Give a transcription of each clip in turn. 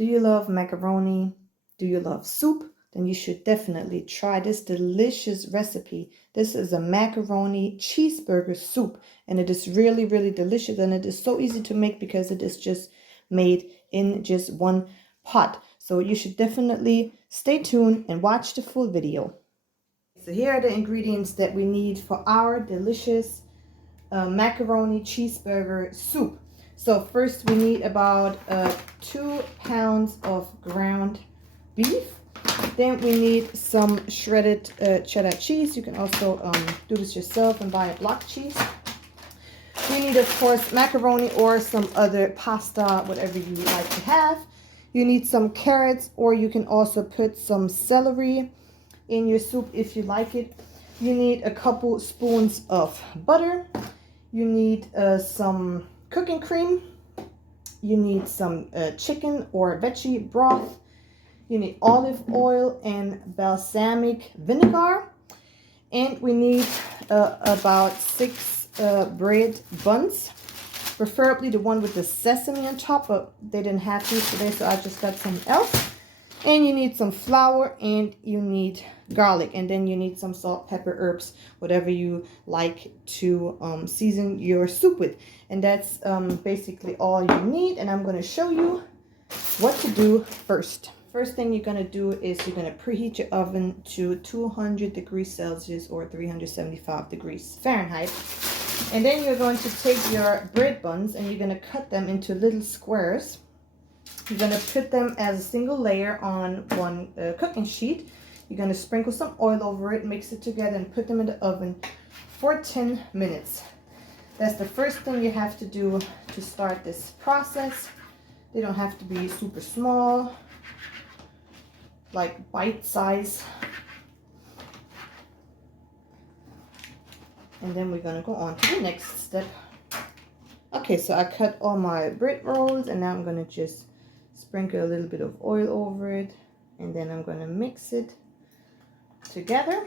Do you love macaroni? Do you love soup? Then you should definitely try this delicious recipe. This is a macaroni cheeseburger soup, and it is really, really delicious, and it is so easy to make because it is just made in just one pot. So you should definitely stay tuned and watch the full video. So here are the ingredients that we need for our delicious macaroni cheeseburger soup. So first we need about 2 pounds of ground beef. Then we need some shredded cheddar cheese. You can also do this yourself and buy a block cheese. We need, of course, macaroni or some other pasta, whatever you like to have. You need some carrots, or you can also put some celery in your soup if you like it. You need a couple spoons of butter. You need some cooking cream. You need some chicken or veggie broth. You need olive oil and balsamic vinegar. And we need about 6 bread buns, preferably the one with the sesame on top, but they didn't have these today, so I just got some else. And you need some flour, and you need garlic, and then you need some salt, pepper, herbs, whatever you like to season your soup with. And that's basically all you need, and I'm going to show you what to do first. First thing you're going to do is you're going to preheat your oven to 200 degrees Celsius or 375 degrees Fahrenheit. And then you're going to take your bread buns and you're going to cut them into little squares. You're going to put them as a single layer on one cooking sheet. You're going to sprinkle some oil over it, mix it together, and put them in the oven for 10 minutes. That's the first thing you have to do to start this process. They don't have to be super small, like bite size. And then we're going to go on to the next step. Okay, so I cut all my bread rolls, and now I'm going to just sprinkle a little bit of oil over it, and then I'm going to mix it together.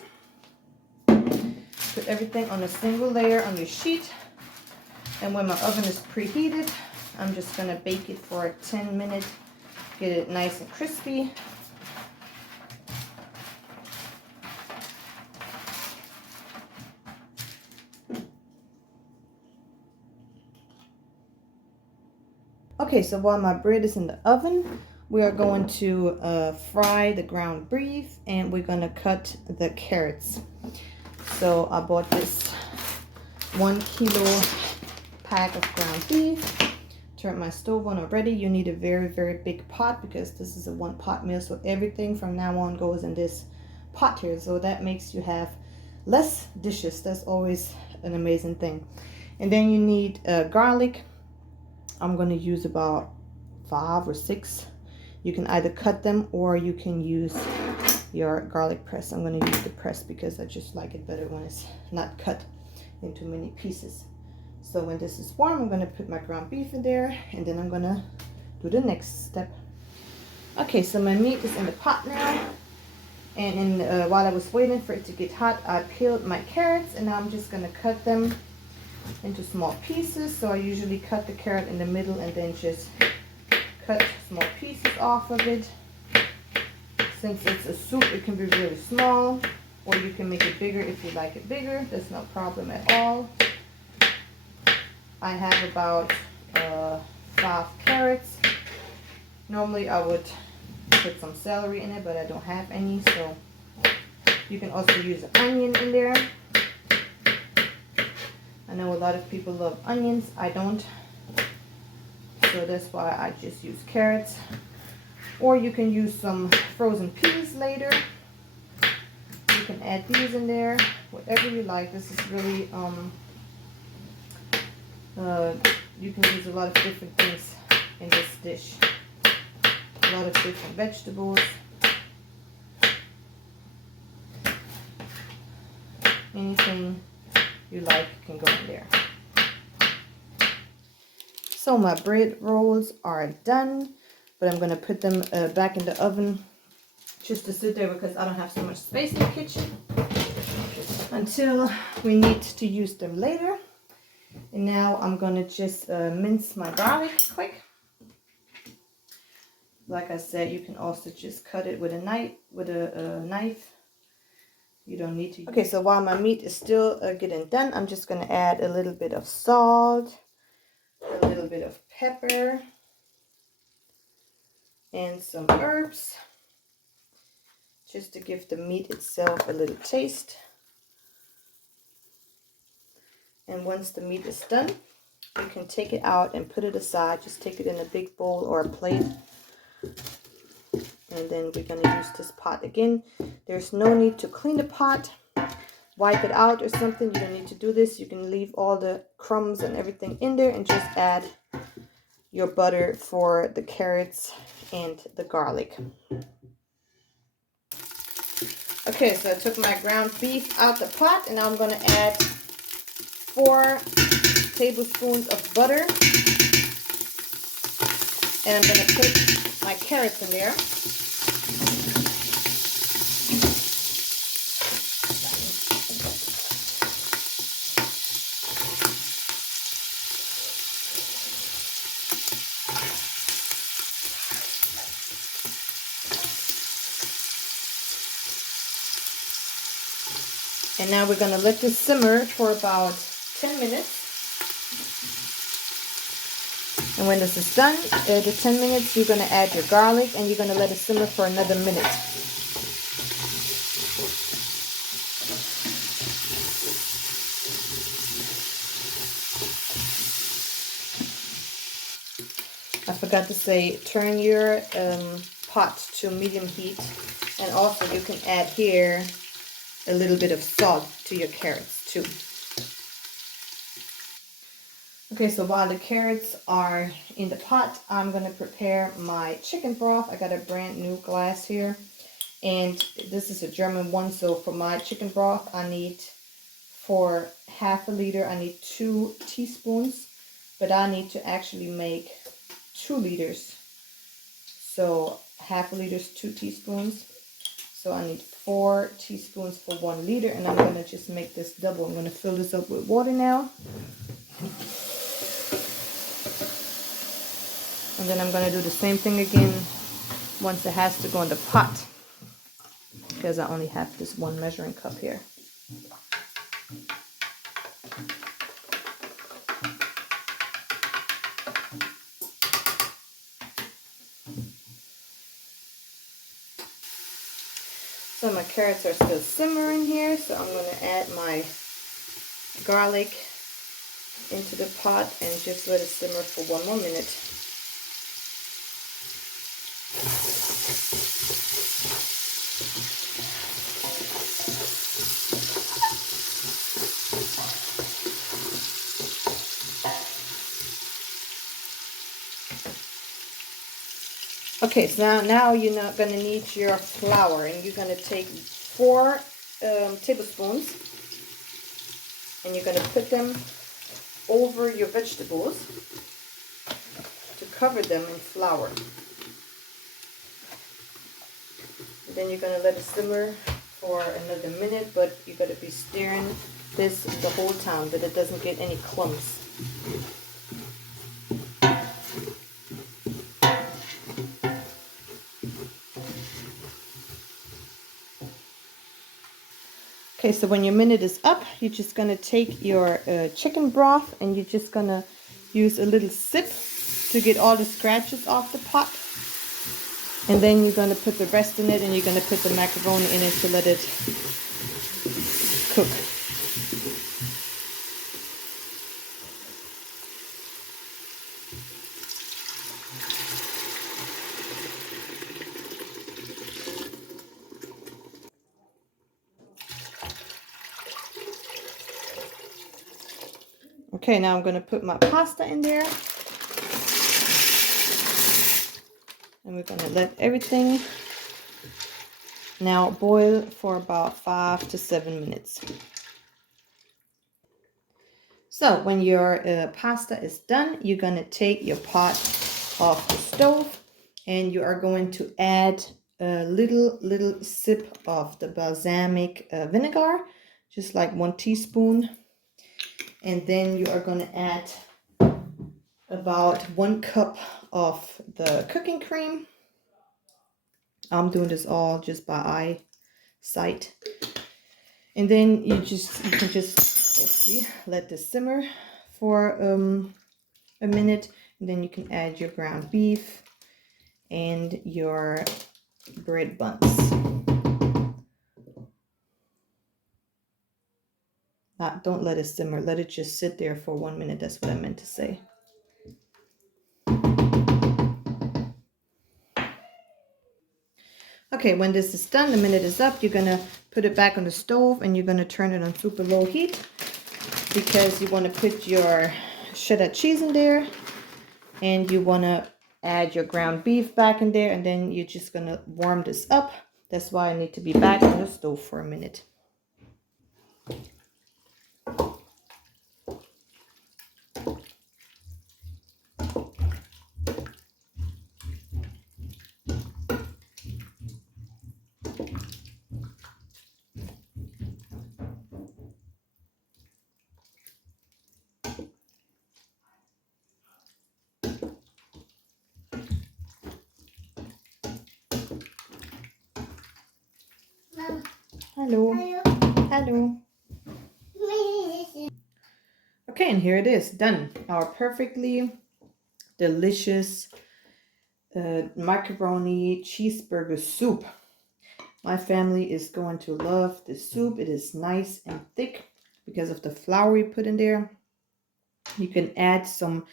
Put everything on a single layer on your sheet, and when my oven is preheated, I'm just going to bake it for 10 minutes, get it nice and crispy. Okay, so while my bread is in the oven, we are going to fry the ground beef, and we're going to cut the carrots. So I bought this 1 kilo pack of ground beef. Turned my stove on already. You need a very, very big pot because this is a 1-pot meal. So everything from now on goes in this pot here. So that makes you have less dishes. That's always an amazing thing. And then you need garlic. I'm going to use about 5 or 6. You can either cut them or you can use your garlic press. I'm going to use the press because I just like it better when it's not cut into many pieces. So when this is warm, I'm going to put my ground beef in there, and then I'm going to do the next step. Okay, so my meat is in the pot now. And while I was waiting for it to get hot, I peeled my carrots, and now I'm just going to cut them into small pieces. So I usually cut the carrot in the middle and then just cut small pieces off of it. Since it's a soup, it can be really small, or you can make it bigger if you like it bigger. That's no problem at all. I have about 5 carrots. Normally I would put some celery in it, but I don't have any, so you can also use an onion in there. I know a lot of people love onions. I don't. So that's why I just use carrots. Or you can use some frozen peas later. You can add these in there, whatever you like. This is really, you can use a lot of different things in this dish. A lot of different vegetables. Anything you like can go in there. So my bread rolls are done, but I'm going to put them back in the oven just to sit there because I don't have so much space in the kitchen until we need to use them later. And now I'm going to just mince my garlic quick. Like I said, you can also just cut it with a knife. You don't need to. Okay, so while my meat is still getting done, I'm just going to add a little bit of salt, a little bit of pepper, and some herbs, just to give the meat itself a little taste. And once the meat is done, you can take it out and put it aside. Just take it in a big bowl or a plate. And then we're going to use this pot again. There's no need to clean the pot, wipe it out or something. You don't need to do this. You can leave all the crumbs and everything in there and just add your butter for the carrots and the garlic. Okay, so I took my ground beef out the pot, and now I'm going to add 4 tablespoons of butter. And I'm going to put my carrots in there. And now we're going to let this simmer for about 10 minutes. And when this is done, the 10 minutes, you're going to add your garlic and you're going to let it simmer for another minute. I forgot to say, turn your pot to medium heat. And also you can add here a little bit of salt to your carrots too. Okay, so while the carrots are in the pot, I'm going to prepare my chicken broth. I got a brand new glass here, and this is a German one. So for my chicken broth, I need, for half a liter, I need 2 teaspoons, but I need to actually make 2 liters. So half a liter is 2 teaspoons. So I need 4 teaspoons for 1 liter, and I'm going to just make this double. I'm going to fill this up with water now. And then I'm going to do the same thing again once it has to go in the pot, because I only have this 1 measuring cup here. So my carrots are still simmering here, so I'm going to add my garlic into the pot and just let it simmer for 1 more minute. Okay, so now you're not going to need your flour, and you're going to take 4 tablespoons, and you're going to put them over your vegetables to cover them in flour. And then you're going to let it simmer for another minute, but you got to be stirring this the whole time, that it doesn't get any clumps. Okay, so when your minute is up, you're just going to take your chicken broth and you're just going to use a little sip to get all the scratches off the pot. And then you're going to put the rest in it, and you're going to put the macaroni in it to let it cook. Okay, now I'm going to put my pasta in there. And we're going to let everything now boil for about 5 to 7 minutes. So when your pasta is done, you're going to take your pot off the stove, and you are going to add a little sip of the balsamic vinegar, just like 1 teaspoon. And then you are going to add about 1 cup of the cooking cream. I'm doing this all just by eyesight. And then you can just, let's see, let this simmer for a minute, and then you can add your ground beef and your bread buns. Don't let it simmer, let it just sit there for 1 minute. That's what I meant to say. Okay, when this is done, the minute is up, you're gonna put it back on the stove and you're gonna turn it on super low heat, because you want to put your cheddar cheese in there and you want to add your ground beef back in there, and then you're just gonna warm this up. That's why I need to be back on the stove for a minute. Hello. Hello. Okay, and here it is, done. Our perfectly delicious macaroni cheeseburger soup. My family is going to love this soup. It is nice and thick because of the flour we put in there. You can add some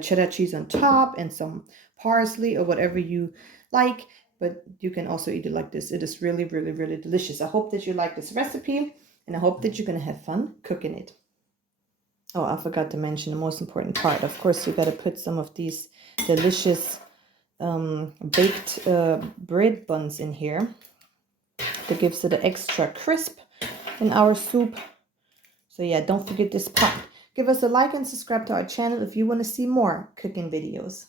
cheddar cheese on top and some parsley or whatever you like, but you can also eat it like this. It is really, really, really delicious. I hope that you like this recipe, and I hope that you're going to have fun cooking it. Oh, I forgot to mention the most important part. Of course, you got to put some of these delicious baked bread buns in here. That gives it an extra crisp in our soup. So yeah, don't forget this part. Give us a like and subscribe to our channel if you want to see more cooking videos.